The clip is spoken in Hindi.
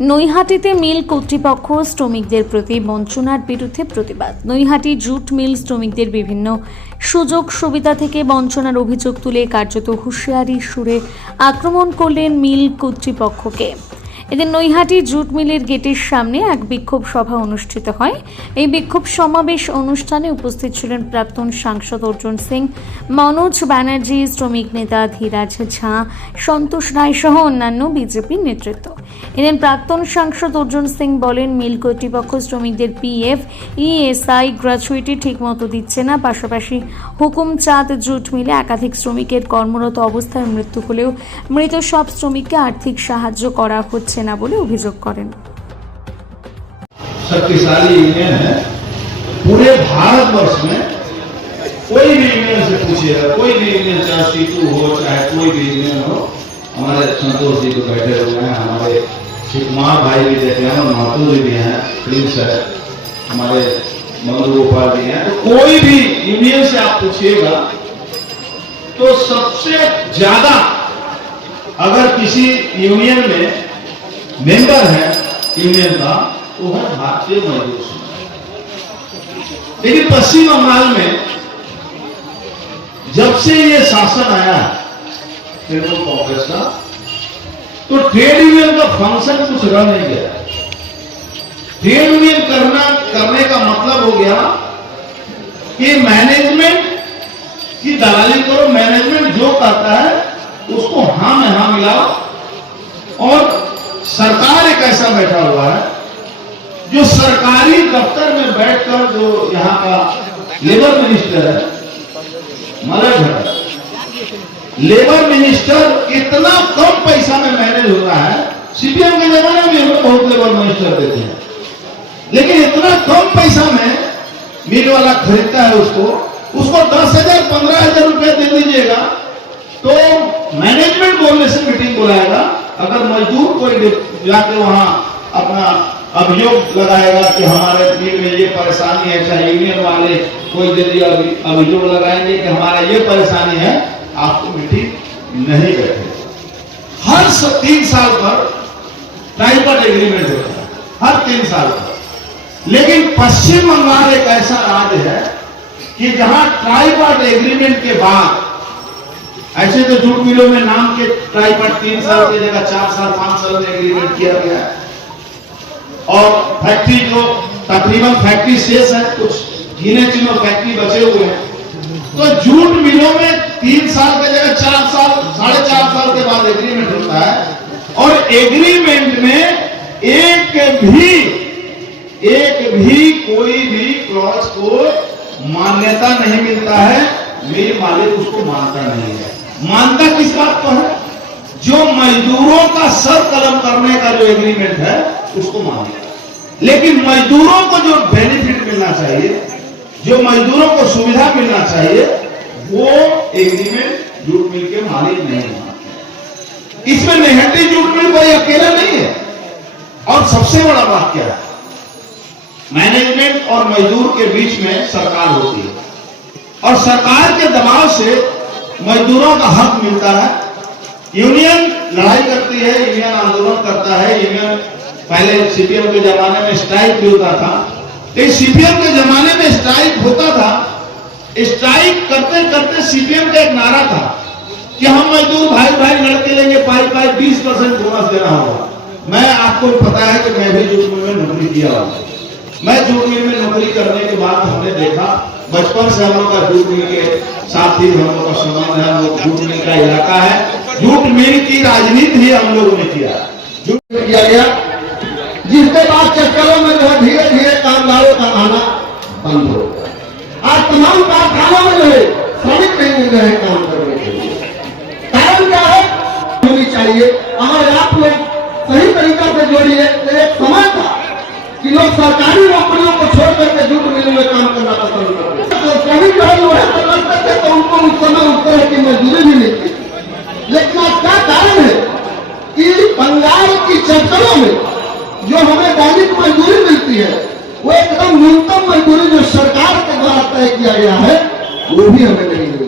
নৈহাটিতে মিল কর্তৃপক্ষ শ্রমিকদের প্রতি বঞ্চনার বিরুদ্ধে প্রতিবাদ। নৈহাটি জুট মিল শ্রমিকদের বিভিন্ন সুযোগ সুবিধা থেকে বঞ্চনার অভিযোগ তুলে কার্যত হুঁশিয়ারির সুরে আক্রমণ করলেন মিল কর্তৃপক্ষকে। এদিন নৈহাটি জুট মিলের গেটের সামনে এক বিক্ষোভ সভা অনুষ্ঠিত হয়। এই বিক্ষোভ সমাবেশ অনুষ্ঠানে উপস্থিত ছিলেন প্রাক্তন সাংসদ অর্জুন সিং, মনোজ ব্যানার্জি, শ্রমিক নেতা ধীরাজ ঝা, সন্তোষ রায় সহ অন্যান্য বিজেপি নেতৃত্ব। এদিন প্রাক্তন সাংসদ অর্জুন সিং বলেন, মিল কর্তৃপক্ষ শ্রমিকদের পিএফ, ইএসআই, গ্র্যাচুইটি ঠিকমতো দিচ্ছে না। পাশাপাশি হুকুমচাঁদ জুট মিলে একাধিক শ্রমিকের কর্মরত অবস্থায় মৃত্যু হলেও মৃত সব শ্রমিককে আর্থিক সাহায্য করা হচ্ছে না বলে অভিযোগ করেন। शक्तिशाली यूनियन है पूरे भारतवर्ष में। कोई भी यूनियन से पूछिएगा, कोई भी यूनियन चाहे सीटू हो चाहे कोई भी यूनियन हो, हमारे संतोष जी तो बैठे हुए हैं, हमारे शिवकुमार भाई भी देखे हैं, महतो जी भी हैं, प्रिंस है, हमारे मंगल गोपाल जी हैं। तो कोई भी यूनियन से आप पूछिएगा तो सबसे ज्यादा अगर किसी यूनियन में मेंबर है यूनियन का वो है भारतीय मजदूर संघ। लेकिन पश्चिम बंगाल में जब से ये शासन आया तृणमूल कांग्रेस का, तो ट्रेड यूनियन का फंक्शन कुछ रह नहीं गया। ट्रेड यूनियन करने का मतलब हो गया कि मैनेजमेंट की दलाली करो, मैनेजमेंट जो कहता है उसको हाँ में हाँ मिलाओ। और सरकार एक ऐसा बैठा हुआ है जो सरकारी दफ्तर में बैठकर, जो यहाँ का लेबर मिनिस्टर है मलय है, लेबर मिनिस्टर इतना कम पैसा में मैनेज होता है। सीपीएम के जमाने में हम बहुत लेबर मिनिस्टर देते हैं, लेकिन इतना कम पैसा में मिल वाला खरीदता है उसको 10,000 15,000 रुपए दे दीजिएगा तो मैनेजमेंट बोलने से मीटिंग बुलाएगा। अगर मजदूर कोई जाके वहां अपना अभियोग लगाएगा कि हमारे मिल में ये परेशानी है, चाहे यूनियन वाले कोई यदि अभियोग लगाएंगे कि हमारा ये परेशानी है, आपको मीटिंग नहीं बैठे। हर 3 साल पर ट्राइबल एग्रीमेंट होता है, हर 3 साल पर। लेकिन पश्चिम बंगाल एक ऐसा राज्य है कि जहां ट्राइबल एग्रीमेंट के बाद, ऐसे तो जूट मिलों में नाम के ट्राइबल 3 साल की जगह 4 साल 5 साल में एग्रीमेंट किया गया है। और फैक्ट्री जो तकरीबन फैक्ट्री शेष है, कुछ गिने चुने फैक्ट्री बचे हुए हैं, तो जूट मिलों में 3 साल की जगह 4 साल 4.5 साल के बाद एग्रीमेंट होता है। और एग्रीमेंट में एक भी कोई भी क्लॉज को मान्यता नहीं मिलता है। मिल मालिक उसको मानता नहीं है। मानता किस बात को है? जो मजदूरों का सर कलम करने का जो एग्रीमेंट है उसको मानेगा। लेकिन मजदूरों को जो बेनिफिट मिलना चाहिए, जो मजदूरों को सुविधा मिलना चाहिए, वो एग्रीमेंट जूट मिल के मालिक नहीं मानते। इसमें नैहाटी जूट मिल कोई अकेला नहीं है। और सबसे बड़ा बात क्या है, मैनेजमेंट और मजदूर के बीच में सरकार होती है और सरकार के दबाव से मजदूरों का हक मिलता है। यूनियन लड़ाई करती है, यूनियन आंदोलन करता है। यूनियन पहले सीपीएम के जमाने में स्ट्राइक भी होता था। इस सीपीएम के जमाने में स्ट्राइक होता था। स्ट्राइक करते करते सीपीएम का एक नारा था कि हम मजदूर भाई भाई लड़के लेंगे, पाई 20% बोनस देना होगा। मैं आपको पता है कि मैं भी जूट मिल में नौकरी किया हूं। मैं जूट मिल में नौकरी करने के बाद हमने देखा, बचपन से हम लोग का जूट मिल के साथ ही हम लोग का संबंध है। हम लोग जूट मिल का इलाका है। जूट मिल की राजनीति ही हम लोगों ने किया गया, जिसके बाद चक्करों में जो है धीरे धीरे कामगारों का आना बंद हो गया। आज तमाम कारखानों में जो है श्रमिक नहीं मिल रहे हैं काम करने के लिए। कारण क्या है? होनी चाहिए। अगर आप लोग सही तरीका से जोड़िए। एक समय था कि लोग सरकारी नौकरियों को छोड़ करके जूट मिलों में काम करना पसंद करते, तो श्रमिक जो है लोहे पर लगते थे तो उनको उस समय उस तरह की मजदूरी भी नहीं थी। लेकिन आज क्या कारण है कि बंगाल की चक्करों में जो हमें दैनिक मजदूरी मिलती है वो एकदम न्यूनतम मजदूरी जो सरकार के द्वारा तय किया गया है वो भी हमें नहीं मिलती।